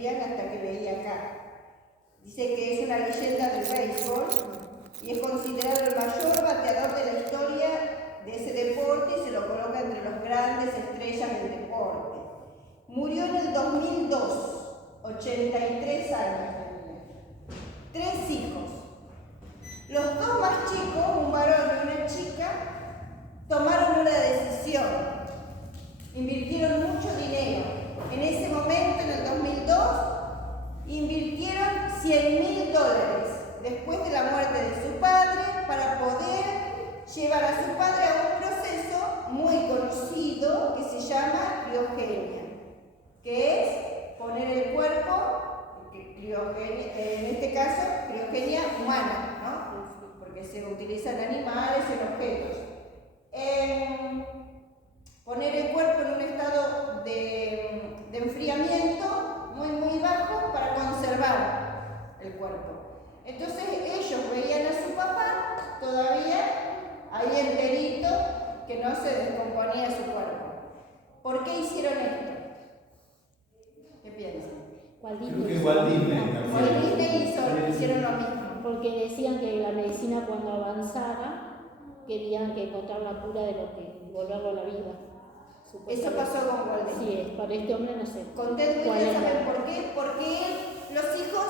creían hasta que veía acá. Dice que es una leyenda del béisbol y es considerado el mayor bateador de la historia de ese deporte y se lo coloca entre los grandes estrellas del deporte. Murió en el 2002, 83 años tenía. 3 hijos. Los 2 más chicos, un varón y una chica, tomaron una decisión. Invirtieron mucho dinero. En ese momento, en el 2002, invirtieron $100.000 después de la muerte de su padre para poder llevar a su padre a un proceso muy conocido que se llama criogenia, que es poner el cuerpo, en este caso, criogenia humana, ¿no? Porque se utilizan animales en objetos. Poner el cuerpo en un estado de enfriamiento muy bajo para conservar el cuerpo. Entonces ellos veían a su papá todavía ahí enterito, que no se descomponía su cuerpo. ¿Por qué hicieron esto? ¿Qué piensan? Walt Disney hicieron lo mismo. Porque decían que la medicina cuando avanzara querían que encontrar la cura de lo que volverlo a la vida. Eso pasó con Walt Disney. Sí, para este hombre no sé. Con Ted Williams, ¿saben por qué? Porque los hijos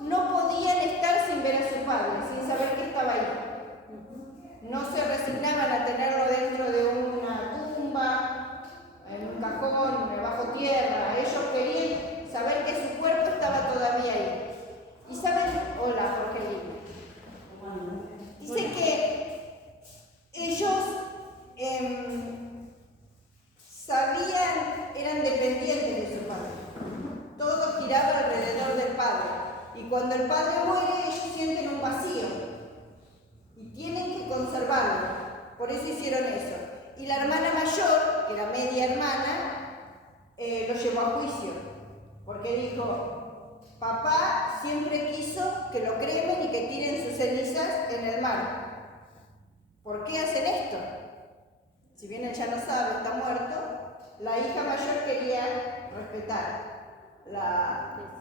no podían estar sin ver a su padre, sin saber que estaba ahí. No se resignaban a tenerlo dentro de una tumba, en un cajón, bajo tierra. Ellos querían saber que su cuerpo estaba todavía ahí. Y saben, hola Jorgelina. Dice que ellos sabían, eran dependientes de su padre. Todo giraba alrededor del padre. Y cuando el padre muere, ellos sienten un vacío. Y tienen que conservarlo. Por eso hicieron eso. Y la hermana mayor, que era media hermana, lo llevó a juicio. Porque dijo, papá siempre quiso que lo cremen y que tiren sus cenizas en el mar. ¿Por qué hacen esto? Si bien él ya no sabe, está muerto, la hija mayor quería respetar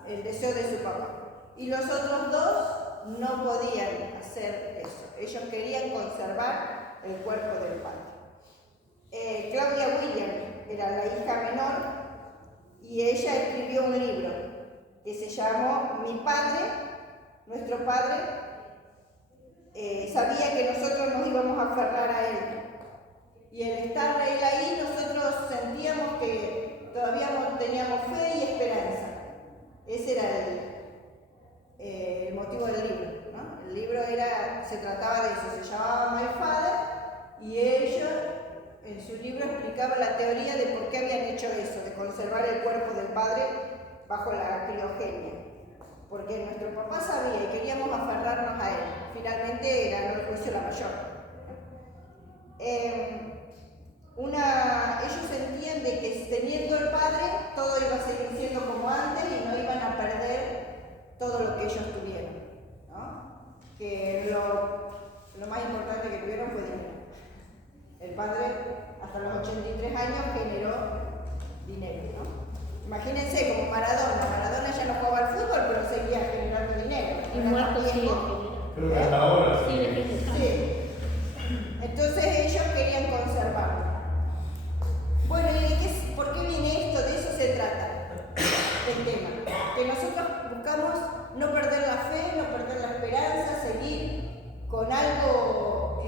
el deseo de su papá. Y los otros 2 no podían hacer eso. Ellos querían conservar el cuerpo del padre. Claudia Williams era la hija menor y ella escribió un libro que se llamó Mi padre, nuestro padre, sabía que nosotros nos íbamos a aferrar a él. Y al estar él ahí, nosotros sentíamos que todavía teníamos fe y esperanza. Ese era el motivo del libro, ¿no? El libro se trataba de eso, se llamaba My Father, y ellos en su libro explicaban la teoría de por qué habían hecho eso, de conservar el cuerpo del padre bajo la criogenia. Porque nuestro papá sabía y queríamos aferrarnos a él. Finalmente ganó el juicio la mayor. Ellos sentían de que teniendo el padre todo iba a seguir siendo como antes y no iban a perder todo lo que ellos tuvieron, ¿no? Que lo más importante que tuvieron fue dinero. El padre hasta los 83 años generó dinero, ¿no? Imagínense como Maradona ya no jugaba al fútbol pero seguía generando dinero. Y muerto sí. Creo que hasta ahora sí. Entonces ellos querían conservarlo. Bueno, ¿y por qué viene esto? De eso se trata el tema. Que nosotros buscamos no perder la fe, no perder la esperanza, seguir con algo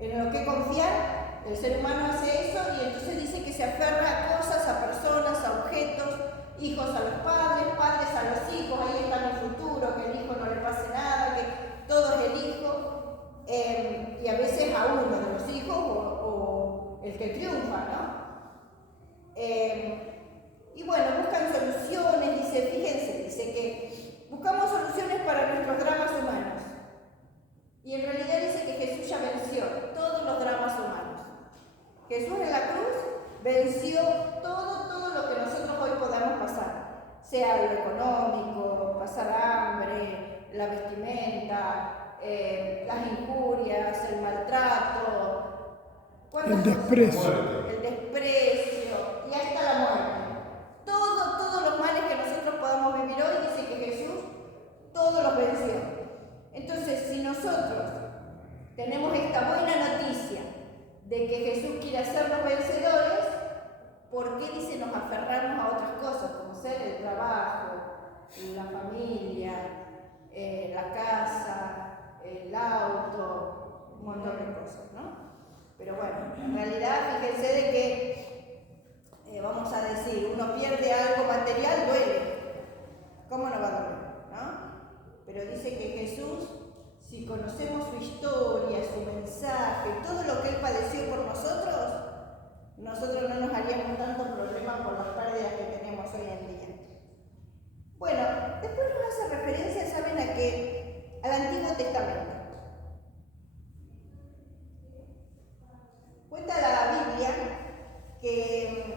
en lo que confiar. El ser humano hace eso y entonces dice que se aferra a cosas, a personas, a objetos, hijos a los padres, padres a los hijos, ahí está en el futuro, que el hijo no le pase nada, que todo es el hijo. Y a veces a uno de los hijos o el que triunfa, ¿no? Y bueno, buscan soluciones, dice que buscamos soluciones para nuestros dramas humanos. Y en realidad dice que Jesús ya venció todos los dramas humanos. Jesús en la cruz venció todo lo que nosotros hoy podamos pasar, sea lo económico, pasar hambre, la vestimenta, las injurias, el maltrato, el desprecio y hasta la muerte. Todos los males que tenemos esta buena noticia de que Jesús quiere hacernos vencedores, ¿por qué dice nos aferramos a otras cosas, como ser el trabajo, la familia, la casa, el auto, un montón de cosas, ¿no? Pero bueno, en realidad fíjense de que, vamos a decir, uno pierde algo material, duele. ¿Cómo no va a doler? ¿No? Pero dice que Jesús, si conocemos su historia, su mensaje, todo lo que Él padeció por nosotros no nos haríamos tanto problema por las pérdidas que tenemos hoy en día. Bueno, después nos hace referencia, ¿saben a qué? Al Antiguo Testamento. Cuenta la Biblia que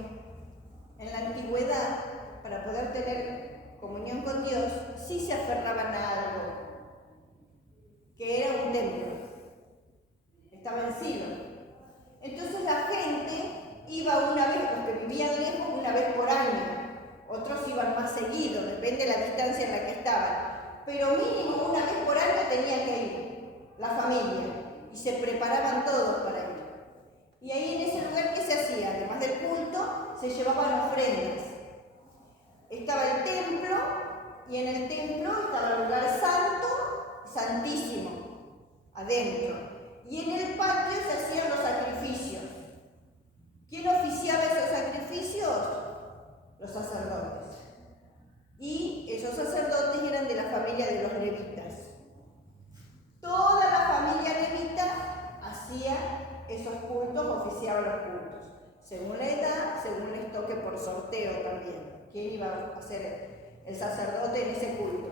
en la antigüedad, para poder tener comunión con Dios, sí se aferraban a algo, que era un templo. Estaba en Silo. Entonces la gente iba una vez, los que vivían lejos, una vez por año. Otros iban más seguido, depende de la distancia en la que estaban. Pero mínimo una vez por año tenían que ir, la familia, y se preparaban todos para ir. Y ahí en ese lugar, ¿qué se hacía? Además del culto, se llevaban ofrendas. Estaba el templo, y en el templo estaba el lugar santo, santísimo, adentro. Y en el patio se hacían los sacrificios. ¿Quién oficiaba esos sacrificios? Los sacerdotes. Y esos sacerdotes eran de la familia de los levitas. Toda la familia levita hacía esos cultos, oficiaba los cultos. Según la edad, según les toque por sorteo también. ¿Quién iba a ser el sacerdote en ese culto?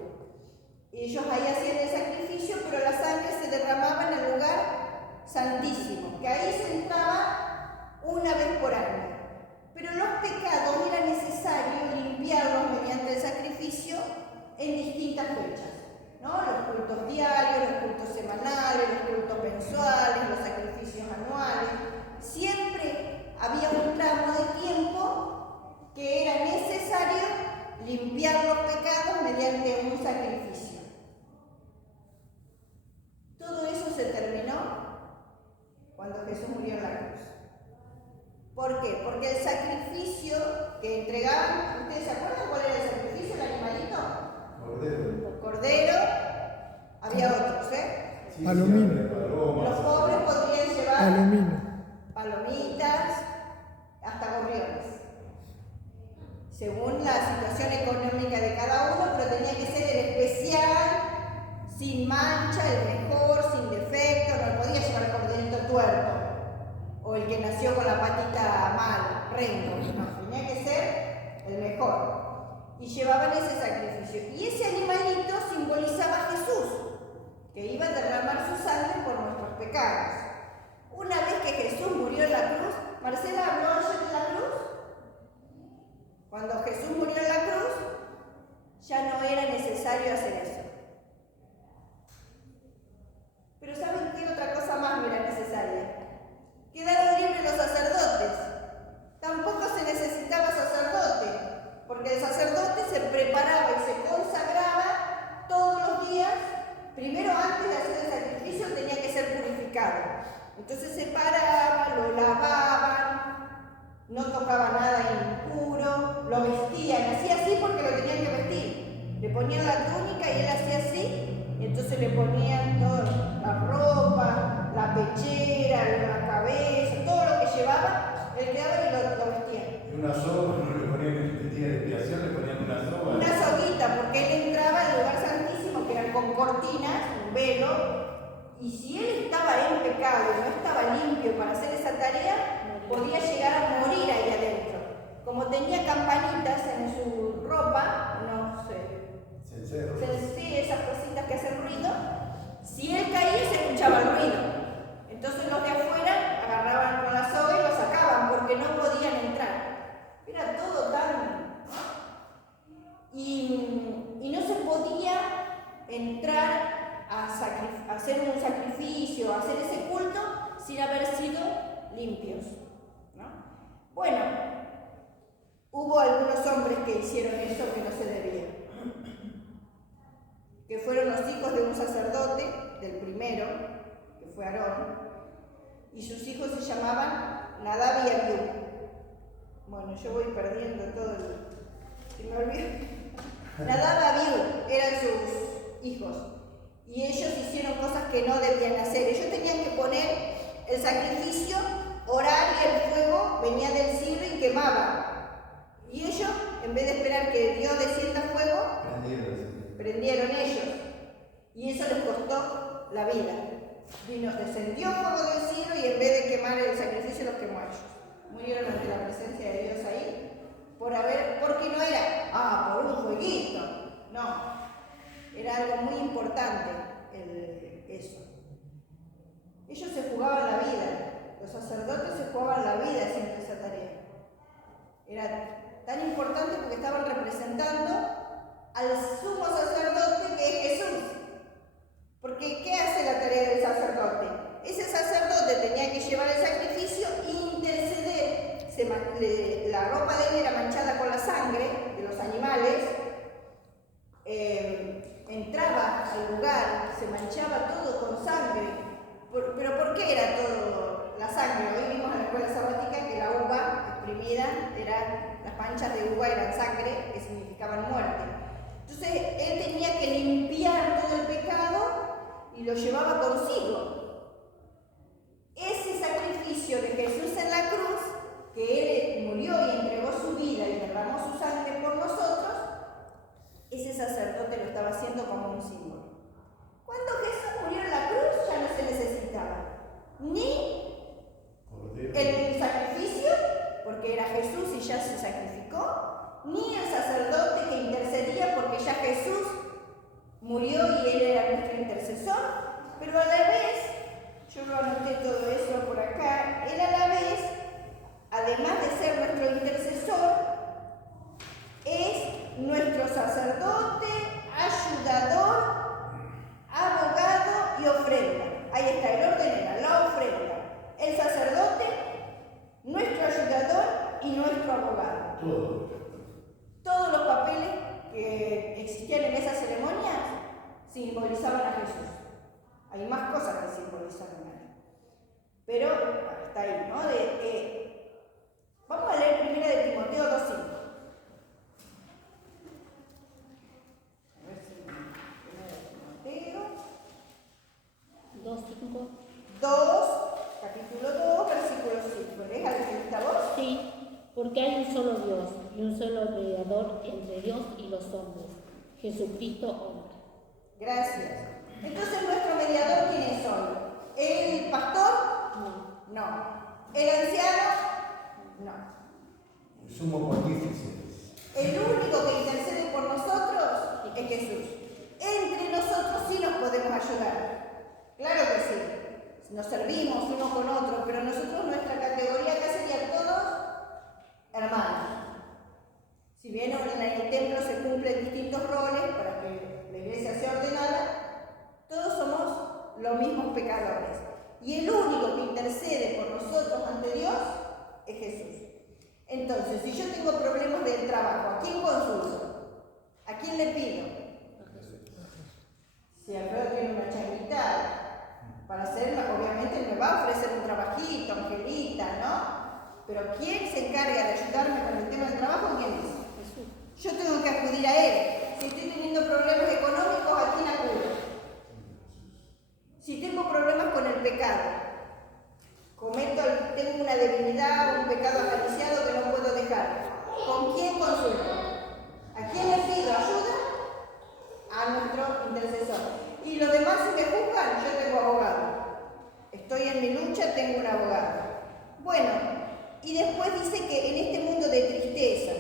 Ellos ahí hacían el sacrificio, pero la sangre se derramaba en el lugar santísimo, que ahí se entraba una vez por año. Pero los pecados era necesario limpiarlos mediante el sacrificio en distintas fechas, ¿no? Los cultos diarios, los cultos semanales, los cultos mensuales, los sacrificios anuales. Siempre había un tramo de tiempo que era necesario limpiar los pecados mediante un sacrificio. Todo eso se terminó cuando Jesús murió en la cruz. ¿Por qué? Porque el sacrificio que entregaban, ¿ustedes se acuerdan cuál era el sacrificio, el animalito? Cordero. Cordero, había otros, Sí, Palomino. Palomas. Los pobres podrían llevar Palomino. palomitas, hasta gorriones, según la situación económica de cada uno, pero tenía que ser el especial, sin mancha, el mejor, sin defecto. No podía llevar el corderito tuerto o el que nació con la patita mal, rengo, no, tenía que ser el mejor. Y llevaban ese sacrificio. Y ese animalito simbolizaba a Jesús, que iba a derramar su sangre por nuestros pecados. Una vez que Jesús murió en la cruz, ¿Marcela habló ayer de la cruz? Cuando Jesús murió en la cruz, ya no era necesario hacer eso. Pero ¿saben qué otra cosa más no era necesaria? Quedaron libres los sacerdotes. Tampoco se necesitaba sacerdote, porque el sacerdote se preparaba y se consagraba todos los días. Primero, antes de hacer el sacrificio, tenía que ser purificado. Entonces se paraba, lo lavaban, no tocaba nada impuro, lo vestían, hacía así porque lo tenían que vestir. Le ponían la túnica y él hacía así, y entonces le ponían toda la ropa, la pechera, la cabeza, todo lo que llevaba, él quedaba y lo vestía. Y una soga, no le ponían el día de expiación, le ponían una soga. Una soguita, porque él entraba al lugar santísimo, que eran con cortinas, un velo, y si él estaba en pecado y no estaba limpio para hacer esa tarea, podía llegar a morir ahí adentro. Como tenía campanitas en su ropa, no sé, Cencerro. sí, esas cositas que hacen ruido, si él caía se escuchaba el ruido. Entonces los de afuera agarraban con la soga y lo sacaban porque no podían entrar. Era todo tan... Y no se podía entrar a hacer un sacrificio, a hacer ese culto sin haber sido limpios, ¿no? Bueno, hubo algunos hombres que hicieron eso que no se debía, que fueron los hijos de un sacerdote, del primero, que fue Aarón, y sus hijos se llamaban Nadab y Abiú. Bueno, yo voy perdiendo todo si me olvido. Nadab y Abiú eran sus hijos, y ellos hicieron cosas que no debían hacer. Ellos tenían que poner el sacrificio, orar, y el fuego venía del cielo y quemaba. Y ellos, en vez de esperar que Dios descienda fuego, prendieron ellos. Y eso les costó la vida. Descendió fuego del cielo y en vez de quemar el sacrificio, los quemó a ellos. Murieron ante la presencia de Dios ahí, porque no era, por un fueguito. No, era algo muy importante eso. Ellos se jugaban la vida, los sacerdotes se jugaban la vida haciendo esa tarea. Era tan importante porque estaban representando al sumo sacerdote que es Jesús. Porque ¿qué hace la tarea del sacerdote? Ese sacerdote tenía que llevar el sacrificio e interceder. La ropa de él era manchada con la sangre de los animales. Entraba al lugar, se manchaba todo con sangre. ¿Pero por qué era todo la sangre? Hoy vimos en la escuela sabática que la uva exprimida, las manchas de uva eran sangre, que significaban muerte. Entonces él tenía que limpiar todo el pecado y lo llevaba consigo. Ese sacrificio de Jesús en la cruz, que él murió y entregó su vida y derramó su sangre por nosotros, ese sacerdote lo estaba haciendo como un símbolo. Cuando Jesús murió en la cruz ya no se necesitaba ni el sacrificio, porque era Jesús y ya se sacrificó, ni el sacerdote que intercedía, porque ya Jesús murió y él era nuestro intercesor, pero a la vez, yo lo anoté todo eso por acá, él a la vez, además de ser nuestro intercesor, es nuestro sacerdote, ayudador, abogado y ofrenda. Ahí está, el orden era la ofrenda, el sacerdote, nuestro ayudador y nuestro abogado. Todos los papeles que existían en esas ceremonias simbolizaban a Jesús. Hay más cosas que simbolizan a él. Pero hasta ahí, ¿no? Vamos a leer 1 de Timoteo 2:5. A ver si 1 de Timoteo 2:5. 2, capítulo 2, versículo 5. ¿Lees a la voz? Sí, porque hay un solo Dios y un solo mediador entre Dios y los hombres, Jesucristo hombre. Gracias. Entonces, ¿nuestro mediador quién es hoy? ¿El pastor? No. ¿El anciano? No. El sumo pontífice. El único que intercede por nosotros es Jesús. Entre nosotros sí nos podemos ayudar. Claro que sí. Nos servimos unos con otros, pero nosotros, nuestra categoría acá sería todos hermanos. Si bien en el templo se cumplen distintos roles para que la iglesia sea ordenada, todos somos los mismos pecadores. Y el único que intercede por nosotros ante Dios es Jesús. Entonces, si yo tengo problemas del trabajo, ¿a quién consulto? ¿A quién le pido? Si Alfredo tiene una changuita para hacerla, obviamente me va a ofrecer un trabajito, Angelita, ¿no? Pero ¿quién se encarga de ayudarme con el tema del trabajo? ¿Quién es? Jesús. Yo tengo que acudir a él. Si estoy teniendo problemas económicos, ¿a quién acudo? Si tengo problemas con el pecado, tengo una debilidad, un pecado acariciado que no puedo dejar, ¿con quién consulto? ¿A quién le pido ayuda? A nuestro intercesor. Y los demás, si me juzgan, yo tengo abogado. Estoy en mi lucha, tengo un abogado. Bueno, y después dice que en este mundo de tristeza,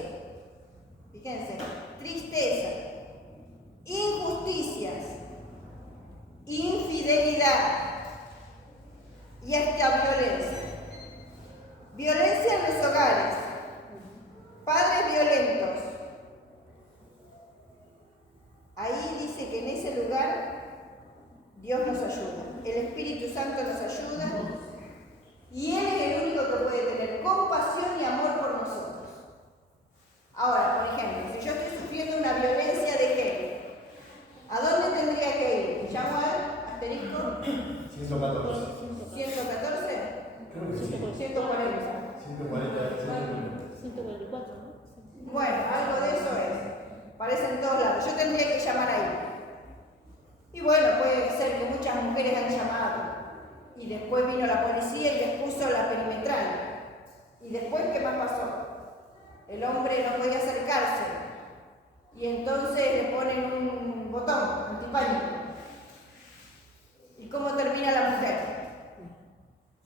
fíjense, tristeza, injusticias, infidelidad y hasta violencia. Violencia en los hogares, padres violentos. Ahí dice que en ese lugar Dios nos ayuda, el Espíritu Santo nos ayuda y Él es el único que puede tener compasión y amor por nosotros. Ahora, por ejemplo, si yo estoy sufriendo una violencia de género, ¿a dónde tendría que ir? ¿Me llamo al asterisco? Si es 114. 114, Creo que sí. 140. 144, ¿no? Bueno, algo de eso es. Parece en todos lados. Yo tendría que llamar ahí. Y bueno, puede ser que muchas mujeres han llamado. Y después vino la policía y les puso la perimetral. Y después, ¿qué más pasó? El hombre no podía acercarse. Y entonces le ponen un botón antipánico. ¿Y cómo termina la mujer?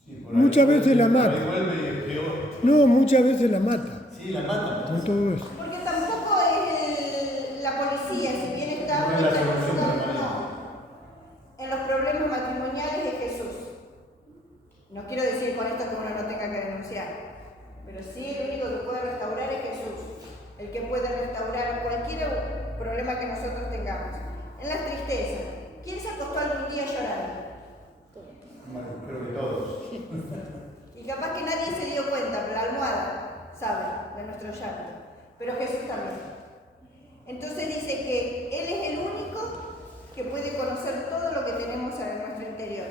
Sí, por ahí Muchas vuelve, veces la por ahí mata. vuelve y es peor. No, muchas veces la mata. Sí, la matan. Por todo eso. Porque tampoco es la policía, si bien está No es la solución permanente. no. En los problemas matrimoniales es Jesús. No quiero decir con esto que uno no tenga que denunciar, pero sí el único que puede restaurar es Jesús, el que puede restaurar cualquier problema que nosotros tengamos. En la tristeza, ¿quién se acostó algún día llorando? Bueno, creo que todos. Y capaz que nadie se dio cuenta, pero la almohada sabe de nuestro llanto, pero Jesús también. Entonces dice que Él es el único que puede conocer todo lo que tenemos en nuestro interior.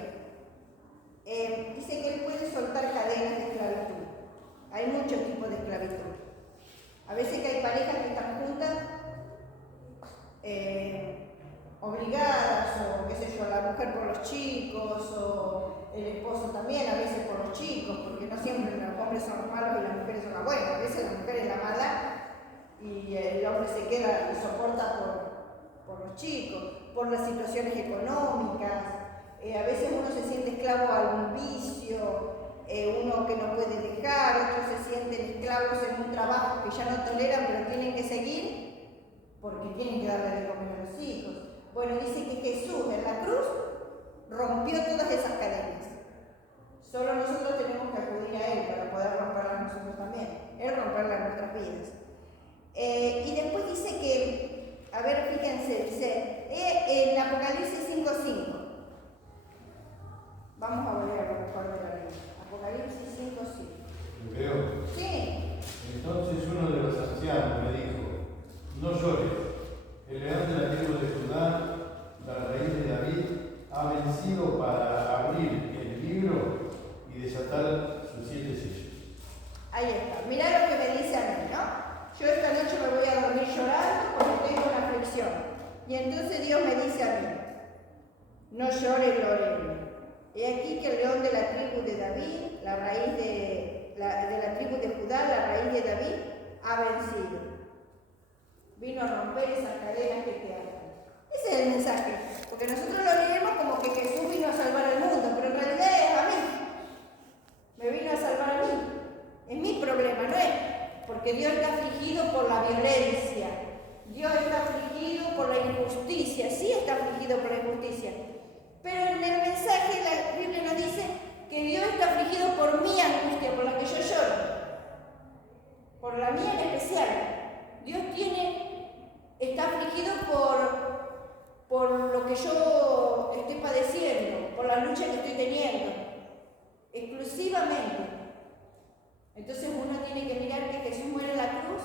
Dice que Él puede soltar cadenas de esclavitud. Hay muchos tipos de esclavitud. A veces que hay parejas que están juntas obligadas, o qué sé yo, la mujer por los chicos, o el esposo también, a veces por los chicos, porque no siempre los hombres son los malos y las mujeres son las buenas. A veces la mujer es la mala y el hombre se queda y soporta por los chicos, por las situaciones económicas. A veces uno se siente esclavo a algún vicio, uno que no puede dejar, otros se sienten esclavos en un trabajo que ya no toleran pero tienen que seguir porque tienen que darle de comer a los hijos. Bueno, dice que Jesús en la cruz rompió todas esas cadenas. Solo nosotros tenemos que acudir a Él para poder romperlas nosotros también. Él romperlas en nuestras vidas. Y después dice que, a ver, fíjense, dice en Apocalipsis 5:5. Vamos a volver a lo mejor de la Biblia. Apocalipsis 5:5. Veo. Sí. Entonces uno de los ancianos me dijo: no llores, el león de la tribu de Judá, la raíz de David, ha vencido para abrir el libro y desatar sus 7 sellos. Ahí está. Mirá lo que me dice a mí, ¿no? Yo esta noche me voy a dormir llorando porque tengo una aflicción. Y entonces Dios me dice a mí: no llores, Lorena. He aquí que el león de la tribu de David, la raíz de la tribu de Judá, la raíz de David, ha vencido. Vino a romper esas cadenas que te atan. Ese es el mensaje, porque nosotros lo leemos como que Jesús vino a salvar al mundo, pero en realidad es a mí. Me vino a salvar a mí. Es mi problema, no es porque Dios está afligido por la violencia. Dios está afligido por la injusticia. Sí está afligido por la injusticia. Pero en el mensaje la Biblia nos dice que Dios está afligido por mi angustia, por la que yo lloro. Por la mía en especial. Dios está afligido por lo que yo estoy padeciendo, por la lucha que estoy teniendo, exclusivamente. Entonces uno tiene que mirar que Jesús muere en la cruz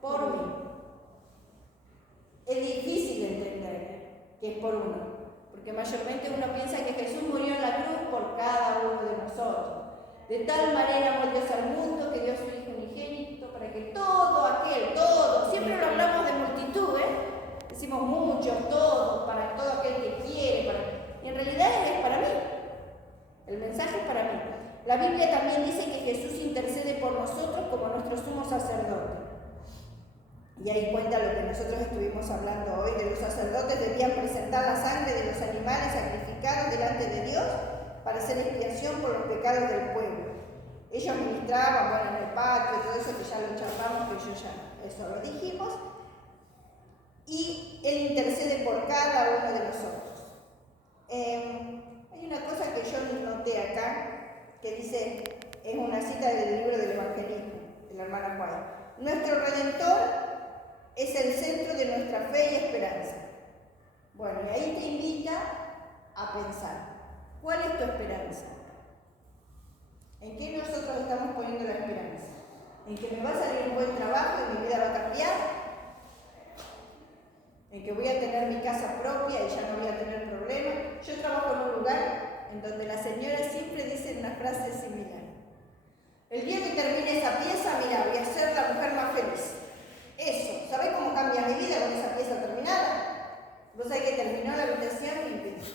por mí. Es difícil de entender que es por uno, porque mayormente uno piensa que Jesús murió en la cruz por cada uno de nosotros. De tal manera amó Dios al mundo que dio a su Hijo unigénito para que todo, siempre lo hablamos de multitud, decimos muchos, todos, para todo aquel que quiere, y en realidad es para mí, el mensaje es para mí. La Biblia también dice que Jesús intercede por nosotros como nuestro sumo sacerdote. Y ahí cuenta lo que nosotros estuvimos hablando hoy, de los sacerdotes debían presentar la sangre de los animales sacrificados delante de Dios para hacer expiación por los pecados del pueblo. Ellos ministraban, en el patio, todo eso que ya lo charlamos, que eso lo dijimos. Y Él intercede por cada uno de nosotros. Hay una cosa que yo noté acá, que dice, es una cita del libro del Evangelismo, de la hermana Juana. Nuestro Redentor es el centro de nuestra fe y esperanza. Bueno, y ahí te invita a pensar, ¿cuál es tu esperanza? ¿En qué nosotros estamos poniendo la esperanza? ¿En que me va a salir un buen trabajo y mi vida va a cambiar? ¿En que voy a tener mi casa propia y ya no voy a tener problemas? Yo trabajo en un lugar en donde las señoras siempre dicen una frase similar. El día que termine esa pieza, mira, voy a ser la mujer más feliz. Eso, ¿sabés cómo cambia mi vida con esa pieza terminada? Vos sabés que terminó la habitación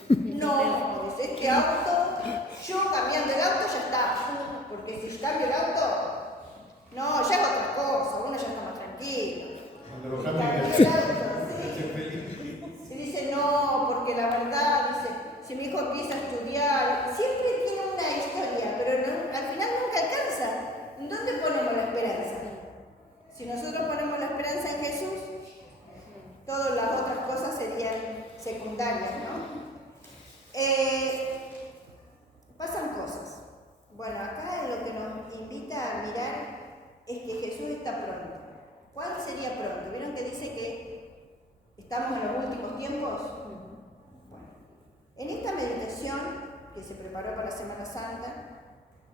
y no, pues este auto, yo cambiando el auto ya está. Porque si cambio el auto, no, ya es otra cosa, uno ya está más tranquilo. Cuando lo Cambio cambia, el auto, es sí. feliz. Y dice, no, porque la verdad, dice, si mi hijo empieza a estudiar, siempre tiene una historia, pero al final nunca alcanza. ¿Dónde ponemos la esperanza? Si nosotros ponemos la esperanza en Jesús, todas las otras cosas serían secundarias, ¿no? Pasan cosas. Bueno, acá lo que nos invita a mirar es que Jesús está pronto. ¿Cuál sería pronto? ¿Vieron que dice que estamos en los últimos tiempos? Bueno, en esta meditación que se preparó para la Semana Santa,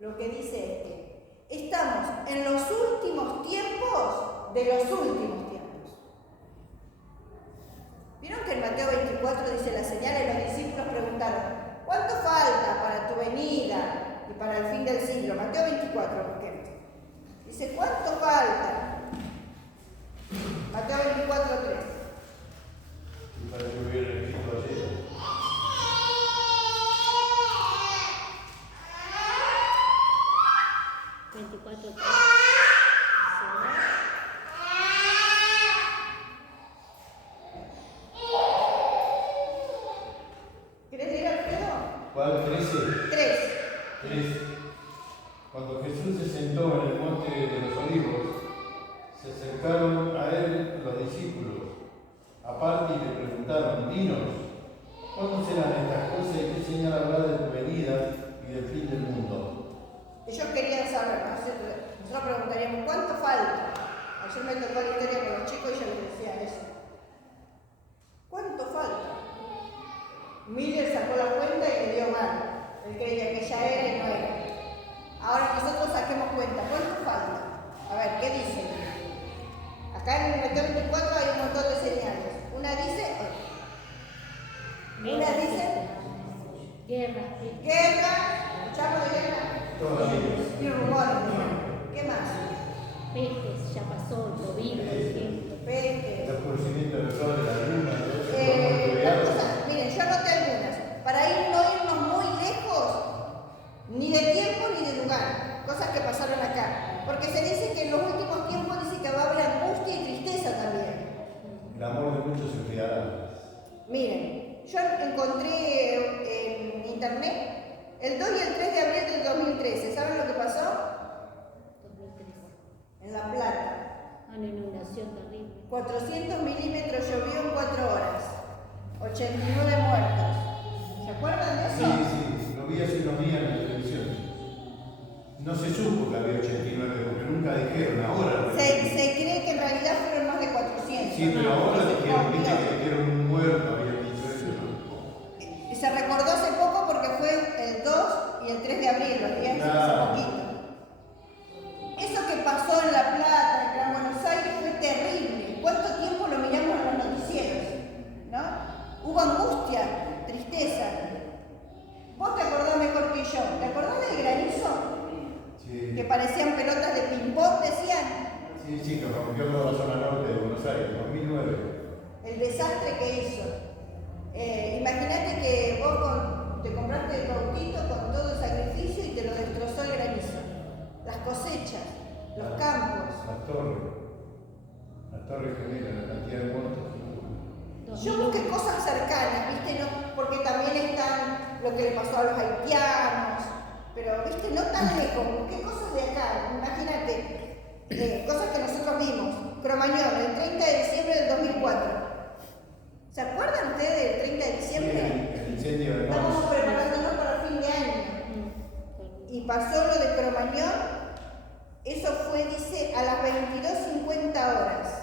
lo que dice es que estamos en los últimos tiempos de los últimos tiempos. ¿Vieron que en Mateo 24 dice la señal y los discípulos preguntaron, ¿cuánto falta para tu venida y para el fin del siglo? Mateo 24, ¿por qué? Dice, ¿cuánto falta? Mateo 24, 3. Y para que hubiera escrito ayer. ¿Querés leer, Alfredo? ¿Cuál? 13. 3. 13. Cuando Jesús se sentó en el monte de los olivos, se acercaron a él los discípulos, aparte y le preguntaron, dinos, ¿cuándo serán estas cosas y qué señal habrá de tu venida y del fin del mundo? Ellos querían saber, ¿no? Nosotros preguntaríamos, ¿cuánto falta? Ayer me tocó la historia con los chicos y yo les decía eso. ¿Cuánto falta? Miller sacó la cuenta y le dio mal. Él creía que ya era y no era. Ahora nosotros saquemos cuenta. ¿Cuánto falta? A ver, ¿qué dice? Acá en el Mateo 24 hay un montón de señales. Una dice... Guerra. ¿Escuchamos de guerra? Todavía. Y rumores. ¿Qué más? Pestes, ya pasó, COVID, por ejemplo. Pestes. El oscurecimiento del sol, de la luna, de Las cosas, miren, yo anoté algunas. Para no irnos muy lejos, ni de tiempo ni de lugar. Cosas que pasaron acá. Porque se dice que en los últimos tiempos dice que va a haber angustia y tristeza también. El amor de muchos se enfriará. Miren, yo encontré en internet el 2 y el 3 de abril del 2013. ¿Saben lo que pasó? 2013. En La Plata. Una inundación terrible. 400 milímetros llovió en 4 horas. 89 muertos. ¿Se acuerdan de eso? Sí, lo vi hace unos días en la televisión. No se supo que había 89, porque nunca dijeron ahora. Se cree que en realidad fueron más de 400. Sí, pero ahora Se dijeron, viste confió. que dijeron un muerto, habían dicho eso, ¿no? Y se recordó hace poco porque fue el 2 y el 3 de abril, los días Claro. hace poquito. Eso que pasó en La Plata, en Gran Buenos Aires, fue terrible. ¿Cuánto tiempo lo miramos en los noticieros? ¿No? Hubo angustia, tristeza. Vos te acordás mejor que yo. ¿Te acordás del granizo? Sí. Que parecían pelotas de ping-pong, decían. Sí, que rompió toda la zona norte de Buenos Aires, 2009. El desastre que hizo. Imagínate que vos te compraste tu autito con todo el sacrificio y te lo destrozó el granizo. Las cosechas, los campos. Las torres gemelas, la cantidad de muertos. Yo busqué cosas cercanas, ¿viste? No, porque también están lo que le pasó a los haitianos, pero, ¿viste? No tan lejos, busqué cosas de acá, imagínate, cosas que nosotros vimos. Cromañón, el 30 de diciembre del 2004. ¿Se acuerdan ustedes del 30 de diciembre? El incendio de Estábamos Mons. preparándonos para el fin de año. Y pasó lo de Cromañón, eso fue, dice, a las 22:50 horas.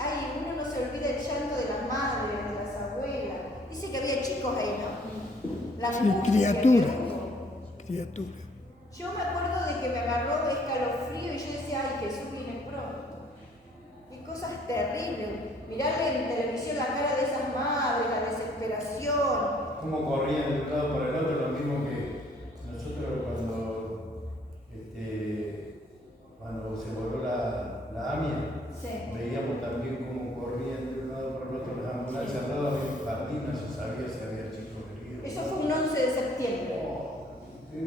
Ay, uno no se olvida el llanto de las madres, de las abuelas. Dice que había chicos ahí, ¿no? La Sí, angustia criatura. que hubo. Criatura. Yo me acuerdo de que me agarró escalofrío y yo decía, ay, Jesús viene pronto. Qué cosas terribles. Mirarle en televisión la cara de esas madres, la desesperación. cómo corrían de un lado para el otro, lo mismo que nosotros cuando se voló la AMIA, Sí. veíamos también cómo corrían de un lado para el otro las ambulancias, al lado había un jardín, no se sabía si había chicos heridos. Eso fue un 11 de septiembre. ¿Qué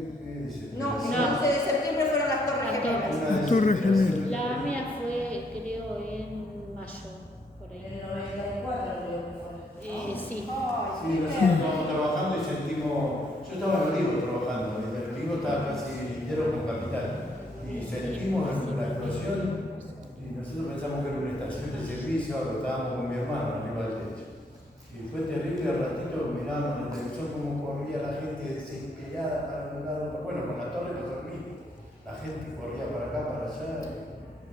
dice? No, el 11 de septiembre fueron las Torres Las Gemelas. Las Torres Gemelas. La AMIA fue, creo, en mayo, por ahí. En el 94 creo que fue. Sí. Ay, Sí, nosotros estábamos trabajando y sentimos, yo estaba en Olivo trabajando, y el Olivo estaba casi lindero con Capital, y sentimos la explosión, y nosotros pensamos que era una estación de servicio, estábamos con mi hermano arriba del techo. Y fue terrible, al ratito mirábamos en la televisión cómo corría la gente desesperada para un lado, bueno, con la torre no dormí, la gente corría para acá, para allá.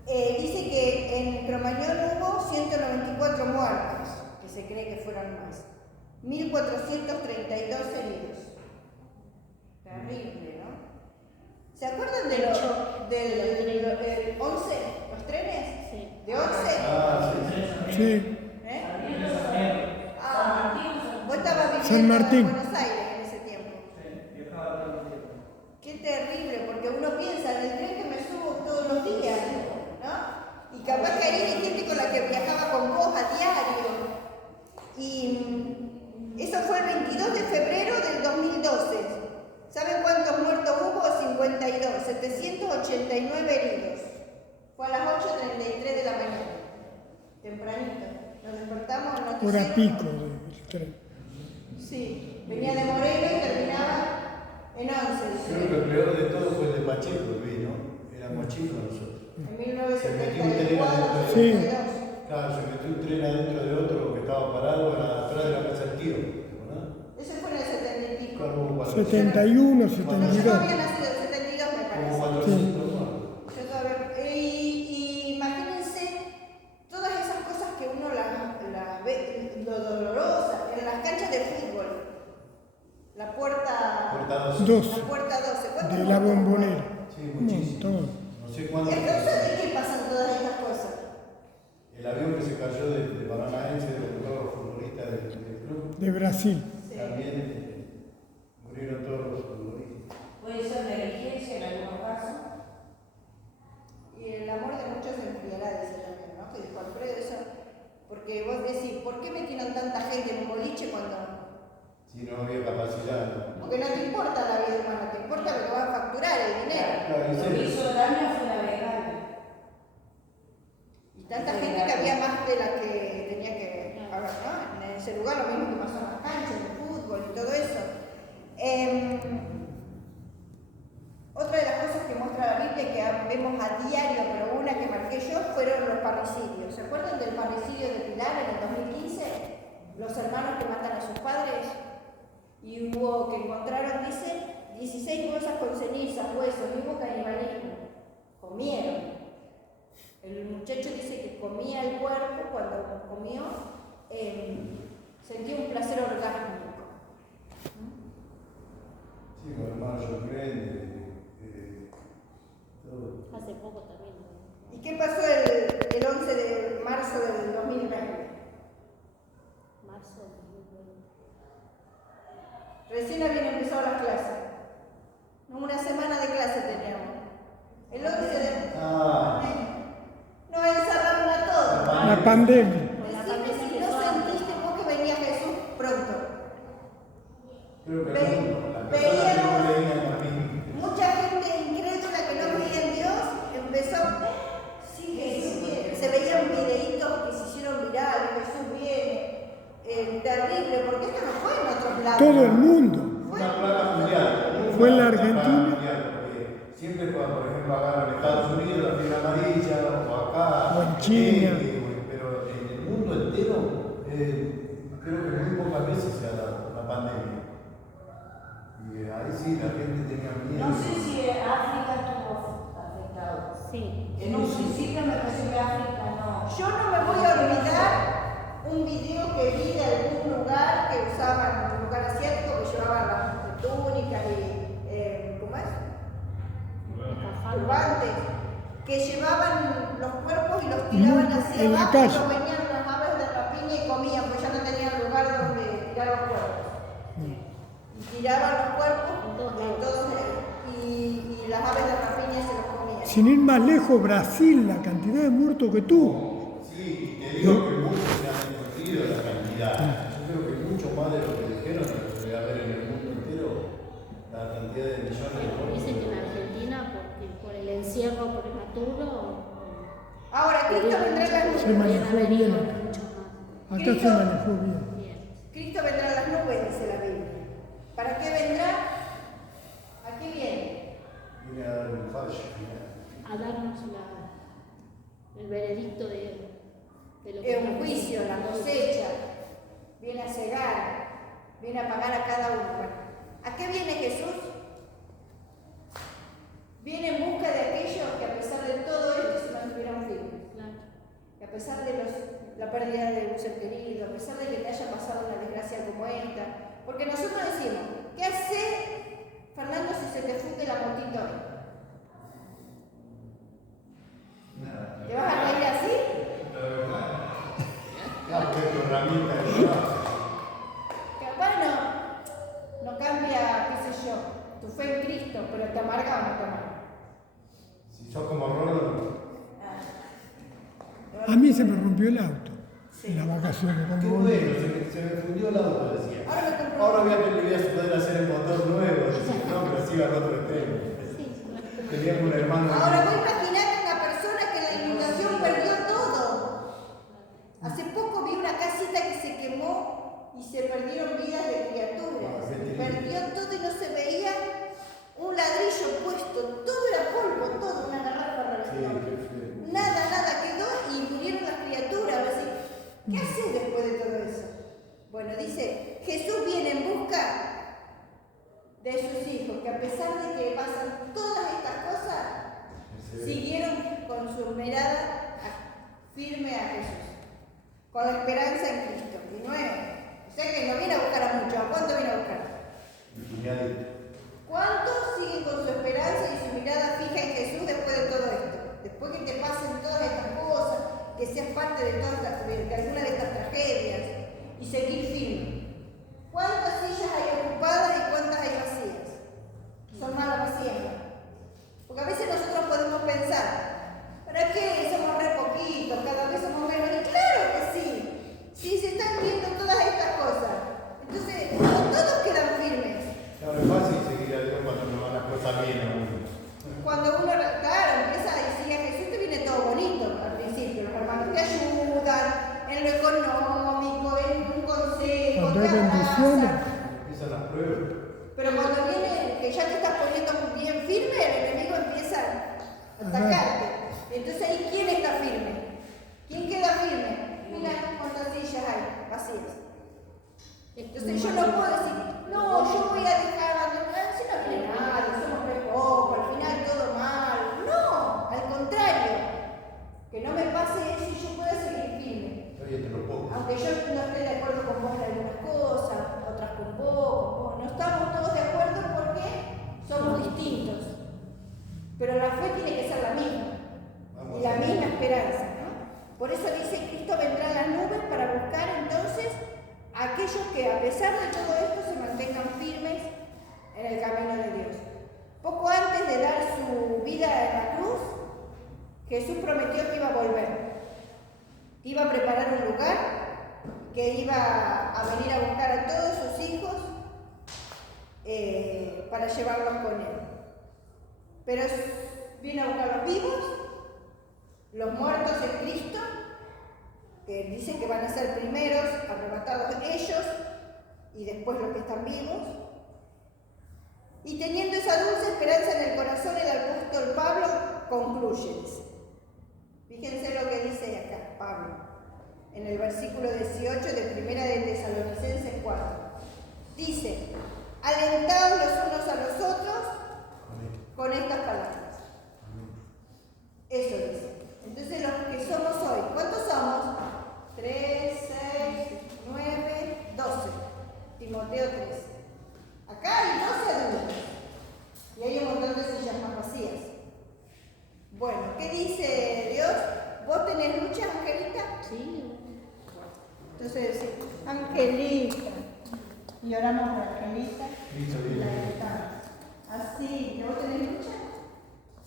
Dice que en Cromañón hubo 194 muertos, que se cree que fueron más. 1.432 heridos. Terrible, ¿no? ¿Se acuerdan del 11? ¿Los trenes? Sí. ¿De 11? Ah, sí. Sí, ¿Eh? Vos estabas viviendo San Martín. en Buenos Aires en ese tiempo. Qué terrible, porque uno piensa en el tren que me subo todos los días, ¿no? Y capaz que ahí hay gente con la que viajaba con vos a diario. Y eso fue el 22 de febrero del 2012. ¿Saben cuántos muertos hubo? 52, 789 heridos. Fue a las 8:33 de la mañana, tempranito. Nos despertamos, no hora pico del tren. Sí, venía de Moreno y terminaba en 11. Creo que lo peor de todo fue el de Pacheco, el vino, éramos chicos nosotros. En 1974, Sí. 72. Claro, se metió un tren adentro de otro que estaba parado atrás de la casa del tío, ¿verdad? Ese fue en el 70 y pico. Claro, hubo 71, No, yo no 72. había nacido, el 72 me como parece. 400 muertos. Yo todavía, y imagínense todas esas cosas que uno las ve, lo dolorosa, en las canchas de fútbol. La puerta Cortados. 2 La puerta 12. ¿Cuántos de la muertos? Bombonera. Sí, Un muchísimo. montón. No sé cuánto. ¿Y a causa de qué pasan todas estas cosas? El avión que se cayó de Paranaense, de todos los futbolistas del club, De Brasil. Sí. también murieron todos los futbolistas. Puede ser negligencia en algunos casos. Y el amor de muchos se enfriará, dice también, ¿no? Que dijo Alfredo eso. Porque vos decís, ¿por qué metieron tanta gente en un boliche cuando Si no había capacidad. ¿No? porque no te importa la vida humana, te importa lo que vas a facturar, el dinero. Claro, en Lo que serio. hizo daño fue navegar. Y tanta gente que había más de la que tenía que haber, ¿no? En ese lugar lo mismo que pasó en las canchas, en el fútbol y todo eso. Otra de las cosas que muestra la Biblia que vemos a diario, pero una que marqué yo, fueron los parricidios. ¿Se acuerdan del parricidio de Pilar en el 2015? Los hermanos que matan a sus padres. Y hubo que encontraron, dice, 16 bolsas con cenizas, huesos, y hubo canibalismo. Comieron. El muchacho dice que comía el cuerpo, cuando comió, sentía un placer orgásmico. Sí, con hermanos sorprende. Todo. Hace poco también. ¿Y qué pasó el 11 de marzo del 2020? Marzo. Recién habían empezado las clases. Una semana de clase teníamos. El 11 de... Ah, Nos encerraron a todos. La pandemia. Decime si no sentiste vos que venía Jesús pronto. creo que Ve- no, las personas que no leían a mí. Mucha gente incrédula que no creía en Dios empezó, sí, Jesús viene. Se veían videitos que se hicieron virales, Jesús viene. Terrible, porque esto no fue en otros lados. Todo el mundo. Una plaga mundial. Fue en la Una plaga Argentina. mundial, porque siempre cuando, por ejemplo, acá en Estados Unidos la fiebre amarilla, o acá, O en China. pero en el mundo entero, creo que muy pocas veces se ha dado la pandemia. Y ahí sí la gente tenía miedo. No sé si África estuvo afectado. Sí. En un principio me pareció que África no. Yo no me voy a olvidar un video que vi de algún lugar que usaban, un lugar asiático que llevaban las túnicas y, ¿cómo es? Turbantes, que llevaban los cuerpos y los tiraban hacia En la abajo, y calle. venían las aves de rapiña y comían, pues ya no tenían lugar donde tirar los cuerpos. Y tiraban los cuerpos en todos y las aves de rapiña se los comían. Sin ir más lejos, Brasil, la cantidad de muertos que tuvo. Sí, y te digo que muchos se han escondido la cantidad. Yo creo que mucho más de lo que dijeron de lo que debe haber en el mundo entero, la cantidad de millones de muertos. Dicen que en Argentina, porque por el encierro prematuro, Ahora, Cristo vendrá en las Se nubes. manejó bien acá. mucho más. Acá se manejó bien. Bien. Cristo vendrá en las nubes, dice la Biblia. ¿Para qué vendrá? ¿A qué viene? Viene a dar un fallo final. A darnos el veredicto de lo que Es un juicio, la cosecha. Viene a cegar, viene a pagar a cada uno. Bueno, ¿a qué viene Jesús? Viene en busca de aquellos que a pesar de todo esto se mantuvieron firmes. Claro. Que a pesar de la pérdida de un ser querido, a pesar de que te haya pasado una desgracia como esta, porque nosotros decimos, ¿qué hace Fernando si se te funde la motito hoy? ¿Te vas a reír así? Ah, porque es tu herramienta de trabajo. Capaz no cambia, qué sé yo, tu fe en Cristo, pero te amarga o no te amarga. Si sos como Rolo, A mí se me rompió el auto en las vacaciones. qué Cuando bueno, volví. se me fundió el auto, decía. Ahora me compro Ahora voy a poder hacer el motor nuevo, decía, no, pero siga al otro extremo. Teníamos un hermano. Ahora vos imaginate una persona que en la inundación perdió todo. Hace poco vi una casita que se quemó y se perdieron vidas de criaturas. Perdió todo y no se veía un ladrillo puesto. Todo era polvo, todo, una garrafa Sí, rellena. qué feo. Nada quedó y murieron las criaturas. Así, ¿qué haces después de todo eso? Bueno, dice, Jesús viene en busca de sus hijos, que a pesar de que pasan todas estas cosas, siguieron con su mirada firme a Jesús, con la esperanza en Cristo. Y no es, o sea que no viene a buscar a muchos. ¿A cuánto viene a buscar? ¿Cuántos siguen con su esperanza y su mirada fija en Jesús después de todo esto? Después que te pasen todas estas cosas, que seas parte de alguna de estas tragedias y seguir firme. ¿Cuántas sillas hay ocupadas y cuántas hay vacías? Son malas vacías, ¿no? Porque a veces nosotros podemos pensar, ¿para qué somos re poquitos? Cada vez somos menos. Y claro que sí. Sí, se están viendo todas estas cosas. Entonces, no todos quedan firmes. Claro, es fácil seguir a Dios cuando no van las cosas bien a uno. Cuando uno, claro, empieza a decir a Jesús, te viene todo bonito al principio. Los hermanos te ayudan en lo económico, en un consejo, Cuando te hay bendiciones. abrazan. Empiezan las pruebas. Pero cuando viene, que ya te estás poniendo bien firme, el enemigo empieza a atacarte. Entonces ahí, ¿quién está firme? ¿Quién queda firme? Mira cuántas sillas hay vacías. Entonces yo no puedo decir, no, yo voy a dejar abandonar, si no viene nadie, somos re pocos, al final todo mal. No, al contrario, que no me pase eso y yo pueda seguir firme. Oye, te lo pongo. Aunque yo no esté de acuerdo con vos en algunas cosas, otras con vos, no estamos todos de acuerdo porque somos distintos. Pero la fe tiene que ser la misma, y la misma esperanza, ¿no? Por eso dice, Cristo vendrá en las nubes para buscar entonces a aquellos que a pesar de todo esto se mantengan firmes en el camino de Dios. Poco antes de dar su vida en la cruz, Jesús prometió que iba a volver, que iba a preparar un lugar, que iba a venir a buscar a todos sus hijos para llevarlos con él. Pero viene a buscar a los vivos, los muertos en Cristo, que dice que van a ser primeros arrebatados ellos y después los que están vivos. Y teniendo esa dulce esperanza en el corazón, el apóstol Pablo concluye, dice. Fíjense lo que dice acá Pablo, en el versículo 18 de Primera de Tesalonicenses 4. Dice, alentaos los unos a los otros con estas palabras. Eso dice. Entonces los que somos hoy, ¿cuántos somos? 3, 6, 9, 12. Timoteo 3. Acá hay 12 adultos. Y hay un montón de sillas más vacías. Bueno, ¿qué dice Dios? ¿Vos tenés lucha, Angelita? Sí. Entonces decís, Angelita. Y oramos por Angelita. Listo, Y la bien. dejamos. Así, ¿vos tenés lucha?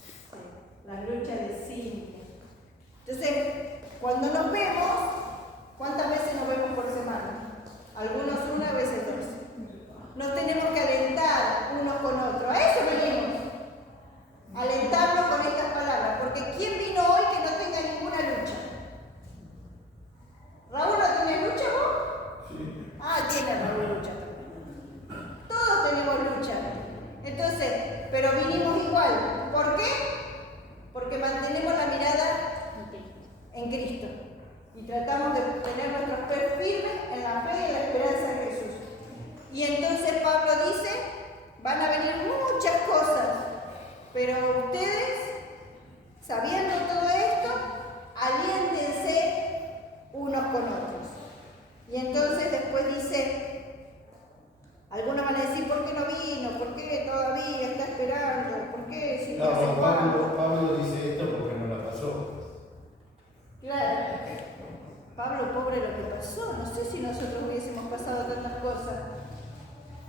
Sí, la lucha de Cintia. Entonces, cuando nos vemos, ¿cuántas veces nos vemos por semana? Algunos una, a veces dos. Nos tenemos que alentar unos con otros. A eso venimos. Alentarnos con estas palabras. Porque ¿quién vino hoy que no tenga ninguna lucha? ¿Raúl no tiene lucha vos? Sí. Ah, tiene Raúl lucha también. Todos tenemos lucha. Entonces, pero vinimos igual. ¿Por qué? Porque mantenemos la mirada en Cristo. Y tratamos de tener nuestros pies firmes en la fe y en la esperanza de Jesús. Y entonces Pablo dice, van a venir muchas cosas, pero ustedes, sabiendo todo esto, aliéntense unos con otros. Y entonces después dice, algunos van a decir, ¿por qué no vino? ¿Por qué todavía está esperando? ¿Por qué si no hace falta? Pablo dice esto porque no la pasó. Claro, Pablo, pobre lo que pasó, no sé si nosotros hubiésemos pasado tantas cosas.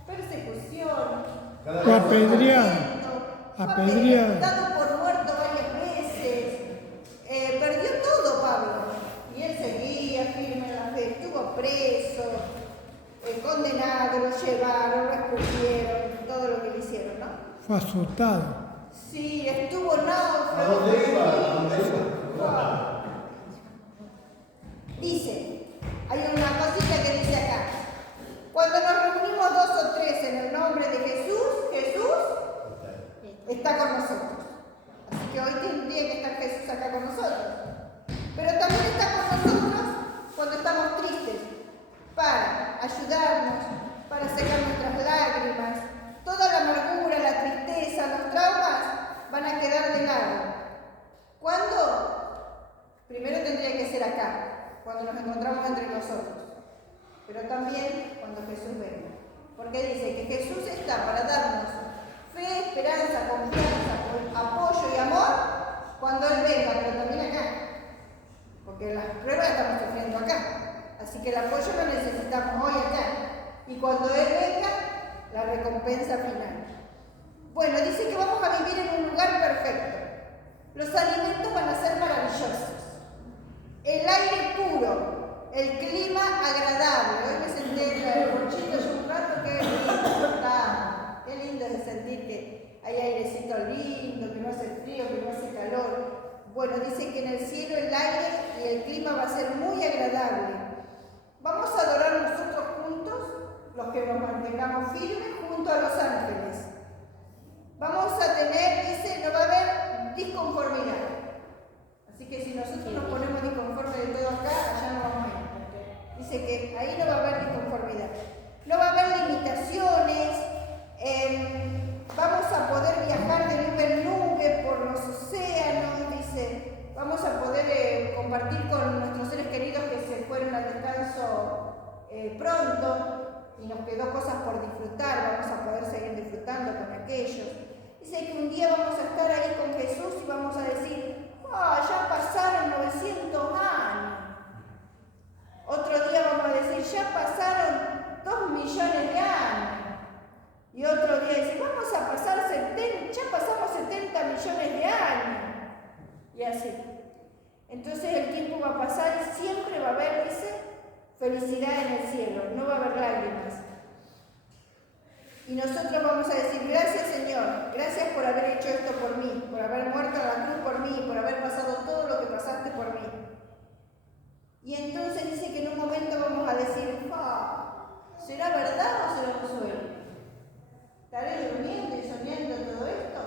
Persecución, Fue apedreado, apedreado. dado por muerto varias veces, perdió todo Pablo. Y él seguía firme en la fe, estuvo preso, condenado, lo llevaron, lo escupieron, todo lo que le hicieron, ¿no? Fue azotado. Sí, estuvo náufrago. ¿A dónde iba? ¿A dónde iba? Dice, hay una cosita que dice acá. Cuando nos reunimos 2 o 3 en el nombre de Jesús, Jesús está con nosotros. Así que hoy tendría que estar Jesús acá con nosotros. Pero también está con nosotros cuando estamos tristes, para ayudarnos, para secar nuestras lágrimas. Toda la amargura, la tristeza, los traumas van a quedar de lado. ¿Cuándo? Primero tendría que ser acá, cuando nos encontramos entre nosotros, pero también cuando Jesús venga, porque dice que Jesús está para darnos fe, esperanza, confianza, apoyo y amor cuando Él venga, pero también acá, porque las pruebas estamos sufriendo acá, así que el apoyo lo necesitamos hoy acá, y cuando Él venga, la recompensa final. Bueno, dice que vamos a vivir en un lugar perfecto, los alimentos van a ser maravillosos, el aire puro, el clima agradable. Hoy me senté en el bolchito yo un rato, qué lindo es sentir que hay airecito lindo, que no hace frío, que no hace calor. Bueno, dice que en el cielo el aire y el clima va a ser muy agradable. Vamos a adorar nosotros juntos, los que nos mantengamos firmes, junto a los ángeles. Vamos a tener, dice, no va a haber disconformidad. Así que si nosotros nos ponemos disconformes de todo acá, allá no vamos a ir. Dice que ahí no va a haber disconformidad. No va a haber limitaciones. Vamos a poder viajar de nube en nube por los océanos. Dice, vamos a poder compartir con nuestros seres queridos que se fueron al descanso pronto y nos quedó cosas por disfrutar. Vamos a poder seguir disfrutando con aquellos. Dice que un día vamos a estar ahí con Jesús y vamos a decir, ya pasaron 900 años. Otro día vamos a decir, ya pasaron 2 millones de años. Y otro día dice, vamos a pasar ya pasamos 70 millones de años. Y así. Entonces el tiempo va a pasar y siempre va a haber, dice, felicidad en el cielo, no va a haber lágrimas. Y nosotros vamos a decir, gracias Señor, gracias por haber hecho esto por mí, por haber muerto en la cruz por mí, por haber pasado todo lo que pasaste por mí. Y entonces dice que en un momento vamos a decir, ¿será verdad o será un sueño? ¿Estaré durmiendo y soñando todo esto?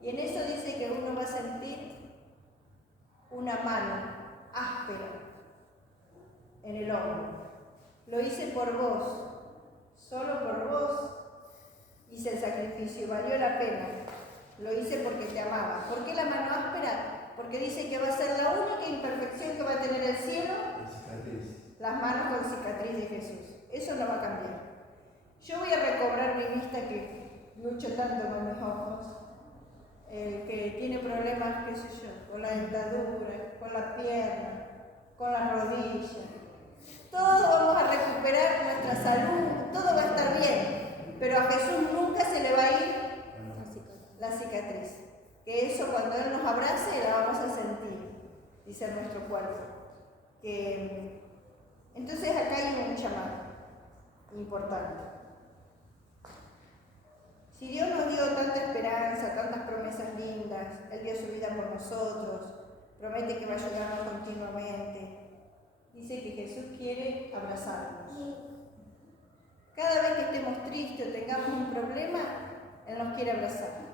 Y en eso dice que uno va a sentir una mano áspera en el hombro. Lo hice por vos, solo por vos hice el sacrificio y valió la pena. Lo hice porque te amaba. ¿Por qué la mano áspera? Porque dice que va a ser la única imperfección que va a tener el cielo. Las manos con cicatriz de Jesús. Eso no va a cambiar. Yo voy a recobrar mi vista que lucho tanto con mis ojos. Que tiene problemas, qué sé yo, con la dentadura, con la pierna, con las rodillas. Todos vamos a recuperar nuestra salud, todo va a estar bien, pero a Jesús nunca se le va a ir la cicatriz. Que eso cuando Él nos abrace la vamos a sentir, dice nuestro cuerpo. Entonces acá hay un llamado importante. Si Dios nos dio tanta esperanza, tantas promesas lindas, Él dio su vida por nosotros, promete que va a ayudarnos continuamente. Dice que Jesús quiere abrazarnos. Cada vez que estemos tristes o tengamos un problema, Él nos quiere abrazar.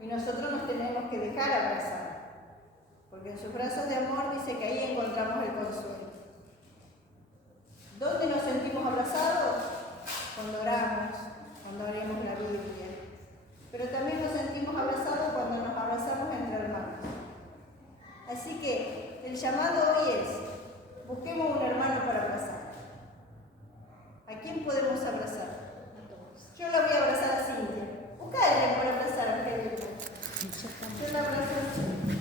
Y nosotros nos tenemos que dejar abrazar. Porque en sus brazos de amor dice que ahí encontramos el consuelo. ¿Dónde nos sentimos abrazados? Cuando oramos, cuando leemos la Biblia. Pero también nos sentimos abrazados cuando nos abrazamos entre hermanos. Así que el llamado hoy es: busquemos un hermano para abrazar. ¿A quién podemos abrazar? Yo la voy a abrazar a Cintia. Busca a alguien para abrazar a Angelita. Yo la abrazo a Cintia.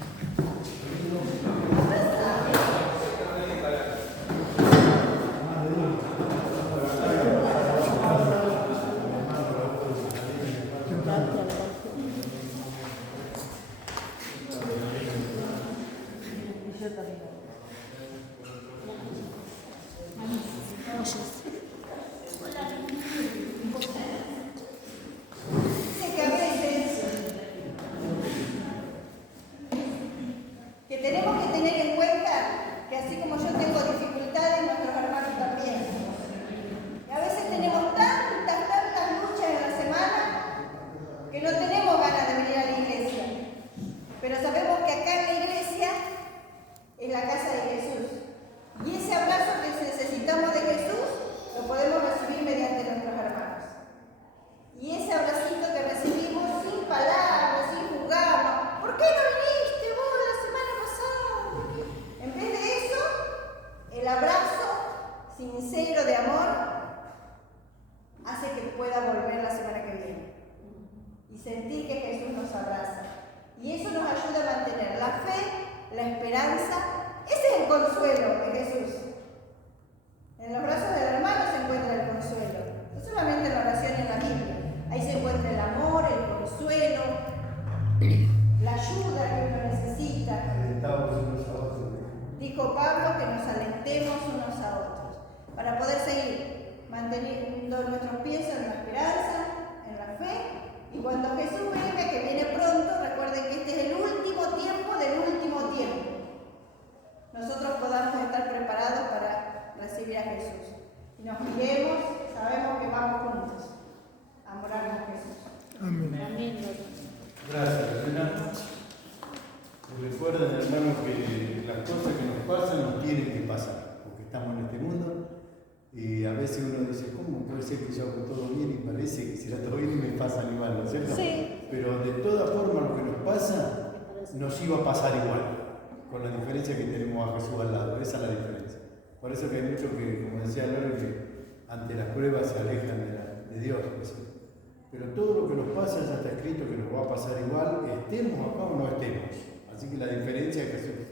Dice que a veces que tenemos que tener en cuenta que así como yo tengo dificultades, nuestros hermanos también. Y a veces tenemos tantas luchas en la semana que no tenemos ganas de venir a la iglesia. Pero sabemos que acá en la iglesia es la casa de Jesús. Y ese abrazo que necesitamos de Jesús lo podemos recibir mediante nuestros hermanos. Y ese abracito que recibimos sin palabras, sin jugarnos. ¿Por qué no viniste vos la semana pasada? ¿Por qué? En vez de eso, el abrazo sincero de amor hace que pueda volver la semana que viene. Y sentir que Jesús nos abraza. Y eso nos ayuda a mantener la fe, la esperanza. Ese es el consuelo de Jesús. En los brazos del hermano se encuentra el consuelo. No solamente en la oración y en la Biblia. Ahí se encuentra el amor, el consuelo, la ayuda que uno necesita. Dijo Pablo que nos alentemos unos a otros para poder seguir manteniendo nuestros pies en la esperanza, en la fe. Y cuando Jesús venga, que viene pronto, recuerden que este es el último tiempo del último tiempo. Nosotros podamos estar preparados para recibir a Jesús. Y nos miremos, sabemos que vamos juntos a morar con Jesús. Amén. Gracias, Elena. Recuerden, hermanos, que las cosas que nos pasan nos tienen que pasar, porque estamos en este mundo y a veces uno dice, ¿cómo puede ser que yo hago todo bien y parece que será todo bien y me pasa igual, ¿no es cierto? Sí. Pero de todas formas lo que nos pasa nos iba a pasar igual, con la diferencia que tenemos a Jesús al lado, esa es la diferencia. Por eso que hay muchos que, como decía Lore, que ante las pruebas se alejan de Dios. Pero todo lo que nos pasa ya está escrito que nos va a pasar igual, estemos acá o no estemos. Así que la diferencia es Jesús.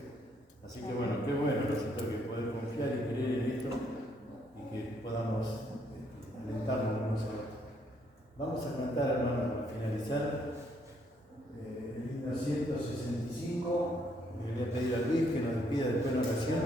Así que bueno, qué bueno, que poder confiar y creer en esto y que podamos alentarnos unos a otros. Vamos a cantar, hermanos, para finalizar el himno 165. Le voy a pedir a Luis que nos despida después de la oración.